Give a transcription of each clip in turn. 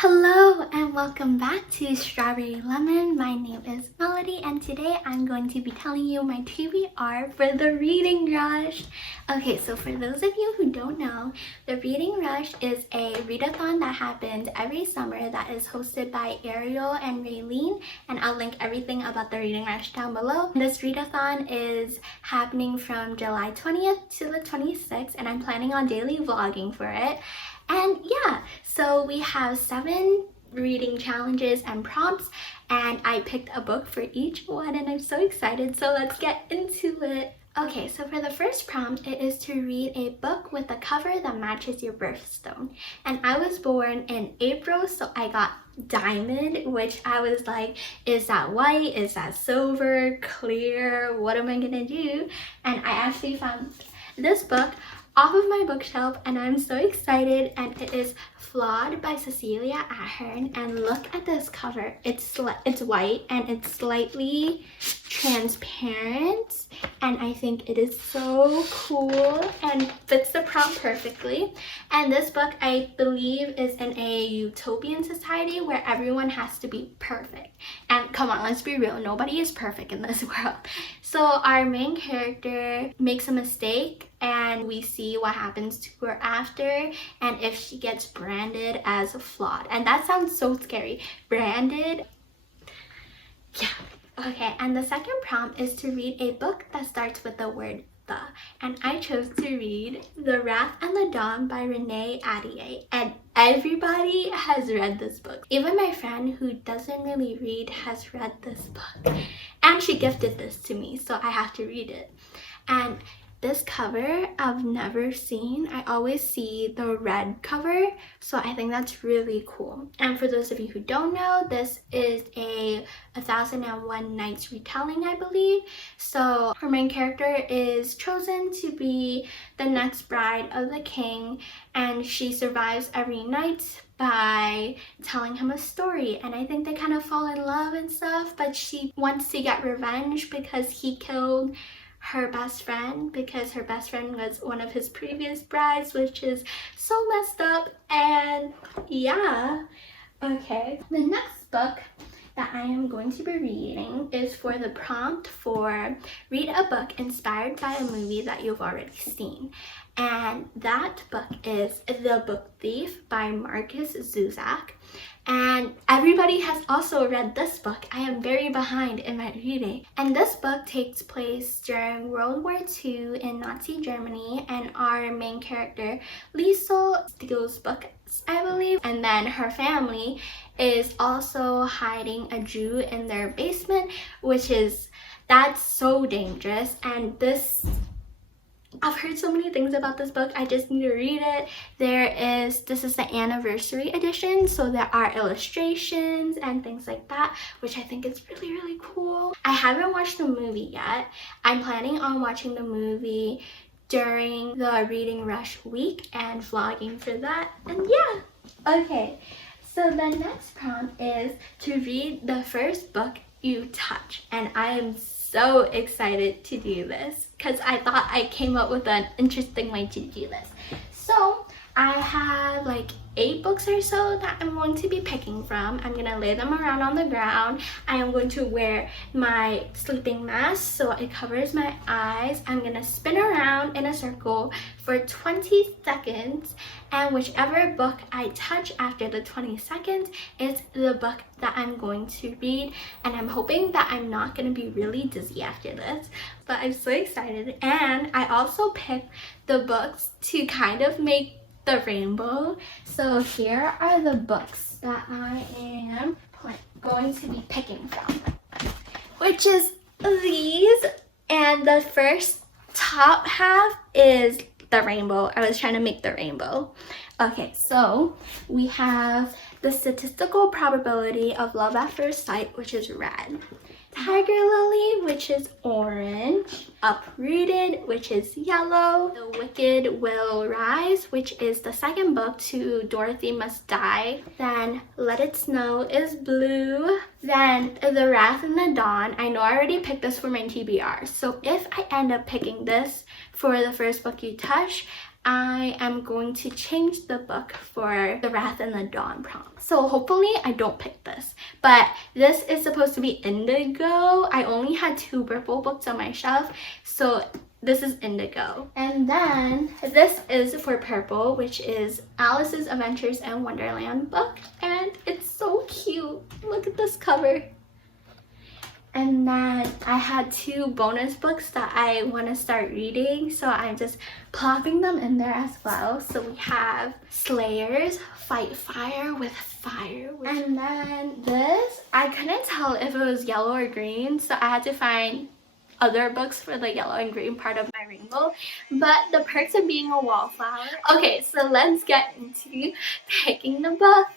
Hello and welcome back to Strawberry Lemon. My name is Melody and today I'm going to be telling you my TBR for the Reading Rush. Okay, so for those of you who don't know, the Reading Rush is a readathon that happens every summer that is hosted by Ariel and Raylene, and I'll link everything about the Reading Rush down below. This readathon is happening from July 20th to the 26th and I'm planning on daily vlogging for it. And yeah, so we have 7 reading challenges and prompts, and I picked a book for each one and I'm so excited, so let's get into it. Okay, so for the first prompt, it is to read a book with a cover that matches your birthstone. And I was born in April, so I got diamond, which I was like, is that white? Is that silver? Clear? What am I gonna do? And I actually found this book off of my bookshelf and I'm so excited, and it is Flawed by Cecelia Ahern, and look at this cover. It's white and it's slightly transparent and I think it is so cool and fits the prompt perfectly. And this book, I believe, is in a utopian society where everyone has to be perfect. And come on, let's be real, nobody is perfect in this world. So our main character makes a mistake and we see what happens to her after, and if she gets branded as flawed. And that sounds so scary. Branded? Yeah. Okay, and the second prompt is to read a book that starts with the word the. And I chose to read The Wrath and the Dawn by Renée, Ahdieh. And everybody has read this book. Even my friend who doesn't really read has read this book. And she gifted this to me, so I have to read it. And this cover I've never seen. I always see the red cover, so I think that's really cool. And for those of you who don't know, this is a 1001 Nights retelling, I believe. So her main character is chosen to be the next bride of the king, and she survives every night by telling him a story, and I think they kind of fall in love and stuff, but she wants to get revenge because he killed her best friend, because her best friend was one of his previous brides, which is so messed up. And yeah, okay, the next book that I am going to be reading is for the prompt for read a book inspired by a movie that you've already seen, and that book is The Book Thief by Markus Zusak. And everybody has also read this book. I am very behind in my reading. And this book takes place during World War II in Nazi Germany, and our main character, Liesel, steals books, I believe. And then her family is also hiding a Jew in their basement, that's so dangerous. And I've heard so many things about this book. I just need to read it. This is the anniversary edition, so there are illustrations and things like that, which I think is really, really cool. I haven't watched the movie yet. I'm planning on watching the movie during the Reading Rush week and vlogging for that. And yeah, okay. So the next prompt is to read the first book you touch, and I am so excited to do this because I thought I came up with an interesting way to do this. So I have like 8 books or so that I'm going to be picking from. I'm gonna lay them around on the ground. I am going to wear my sleeping mask so it covers my eyes. I'm gonna spin around in a circle for 20 seconds, and whichever book I touch after the 20 seconds is the book that I'm going to read. And I'm hoping that I'm not gonna be really dizzy after this, but I'm so excited. And I also picked the books to kind of make the rainbow. So here are the books that I am going to be picking from, which is these, and the first top half is the rainbow. I was trying to make the rainbow. Okay, so we have The Statistical Probability of Love at First Sight, which is red. Tiger Lily, which is orange. Uprooted, which is yellow. The Wicked Will Rise, which is the second book to Dorothy Must Die. Then Let It Snow is blue. Then The Wrath and the Dawn. I know I already picked this for my TBR, so if I end up picking this for the first book you touch, I am going to change the book for the Wrath and the Dawn prompt. So hopefully I don't pick this, but this is supposed to be indigo. I only had 2 purple books on my shelf, so this is indigo. And then this is for purple, which is Alice's Adventures in Wonderland book, and it's so cute. Look at this cover. And then I had 2 bonus books that I want to start reading, so I'm just plopping them in there as well. So we have Slayers, Fight Fire with Fire. And then this, I couldn't tell if it was yellow or green, so I had to find other books for the yellow and green part of my rainbow. But The Perks of Being a Wallflower. Okay, so let's get into picking the book.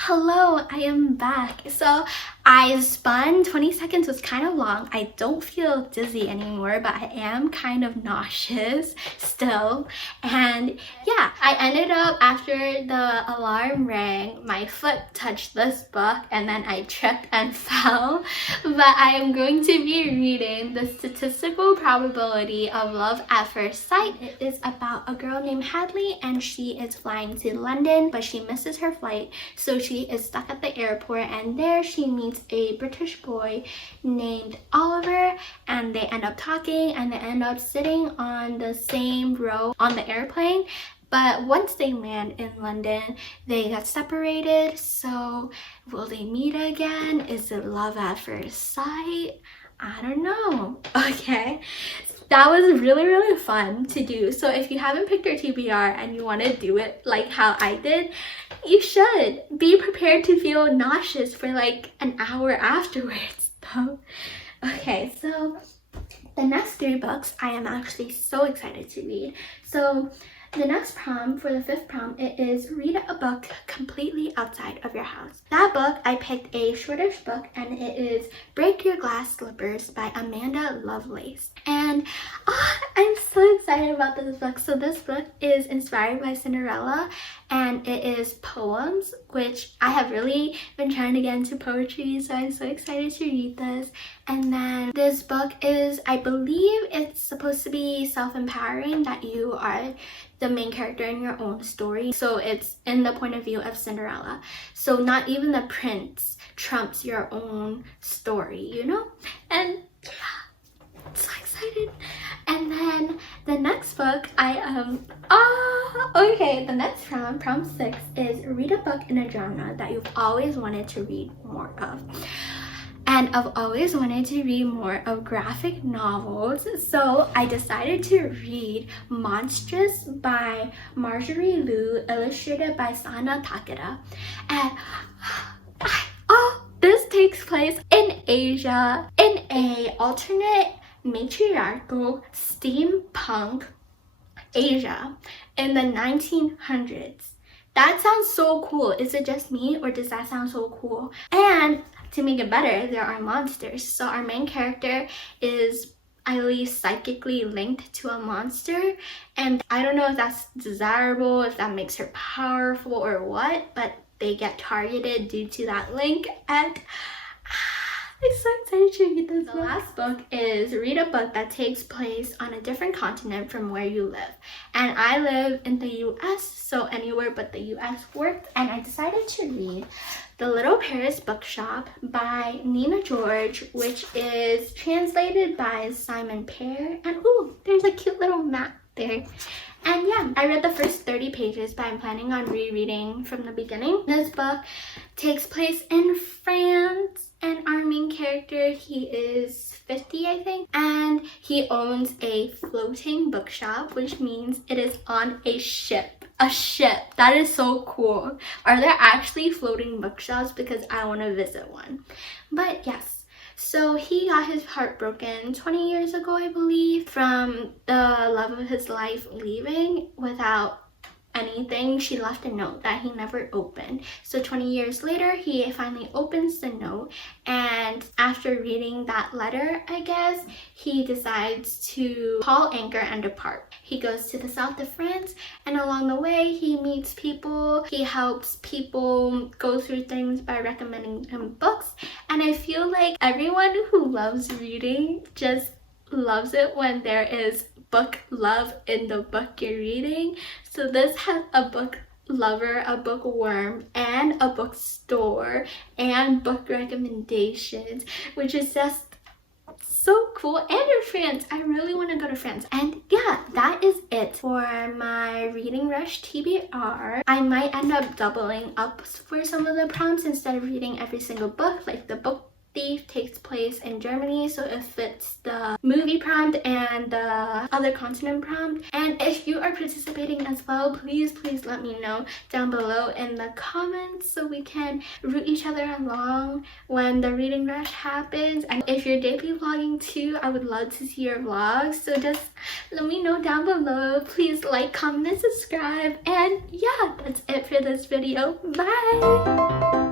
Hello, I am back. So I spun 20 seconds was kind of long. I don't feel dizzy anymore, but I am kind of nauseous still. And yeah, I ended up, after the alarm rang, my foot touched this book and then I tripped and fell. But I am going to be reading The Statistical Probability of Love at First Sight. It is about a girl named Ahdieh, and she is flying to London, but she misses her flight, so she is stuck at the airport, and there she meets a British boy named Oliver, and they end up talking, and they end up sitting on the same row on the airplane. But once they land in London, they get separated. So will they meet again? Is it love at first sight? I don't know. Okay, that was really fun to do. So if you haven't picked your TBR and you want to do it like how I did, you should. Be prepared to feel nauseous for like an hour afterwards though. Okay, so the next 3 books I am actually so excited to read. So the next prompt, for the 5th prompt, it is read a book completely outside of your house. That book, I picked a shortish book, and it is Break Your Glass Slippers by Amanda Lovelace. And I'm so excited about this book. So this book is inspired by Cinderella, and it is poems, which I have really been trying to get into poetry, so I'm so excited to read this. And then this book is, I believe it's supposed to be self-empowering, that you are the main character in your own story. So it's in the point of view of Cinderella. So not even the prince trumps your own story, you know? And yeah, I'm so excited. And then the next book, the next prompt 6 is read a book in a genre that you've always wanted to read more of. And I've always wanted to read more of graphic novels, so I decided to read Monstress by Marjorie, illustrated by Takeda. And this takes place in Asia, in a alternate matriarchal steampunk Asia in the 1900s. That sounds so cool. Is it just me, or does that sound so cool? And to make it better, there are monsters. So our main character is at least psychically linked to a monster, and I don't know if that's desirable, if that makes her powerful or what, but they get targeted due to that link, and I'm so excited to read this. The last book is read a book that takes place on a different continent from where you live. And I live in the US, so anywhere but the US worked. And I decided to read The Little Paris Bookshop by Nina George, which is translated by Simon Pear. And ooh, there's a cute little map there. And yeah, I read the first 30 pages, but I'm planning on rereading from the beginning. This book takes place in France, and our main character, he is 50, I think, and he owns a floating bookshop, which means it is on a ship. a ship. That is so cool. Are there actually floating bookshelves? Because I want to visit one. But yes, so he got his heart broken 20 years ago, I believe, from the love of his life leaving without anything. She left a note that he never opened. So 20 years later, he finally opens the note, and after reading that letter, I guess, he decides to call anchor and depart. He goes to the south of France, and along the way he meets people. He helps people go through things by recommending him books, and I feel like everyone who loves reading just loves it when there is book love in the book you're reading. So this has a book lover, a bookworm, and a bookstore, and book recommendations, which is just so cool. And in France, I really want to go to France. And yeah, that is it for my reading rush TBR. I might end up doubling up for some of the prompts instead of reading every single book. Like the book Thief takes place in Germany, so it fits the movie prompt and the other continent prompt. And if you are participating as well, please let me know down below in the comments so we can root each other along when the reading rush happens. And if you're debut vlogging too, I would love to see your vlogs, so just let me know down below. Please like, comment, and subscribe. And yeah, that's it for this video. Bye.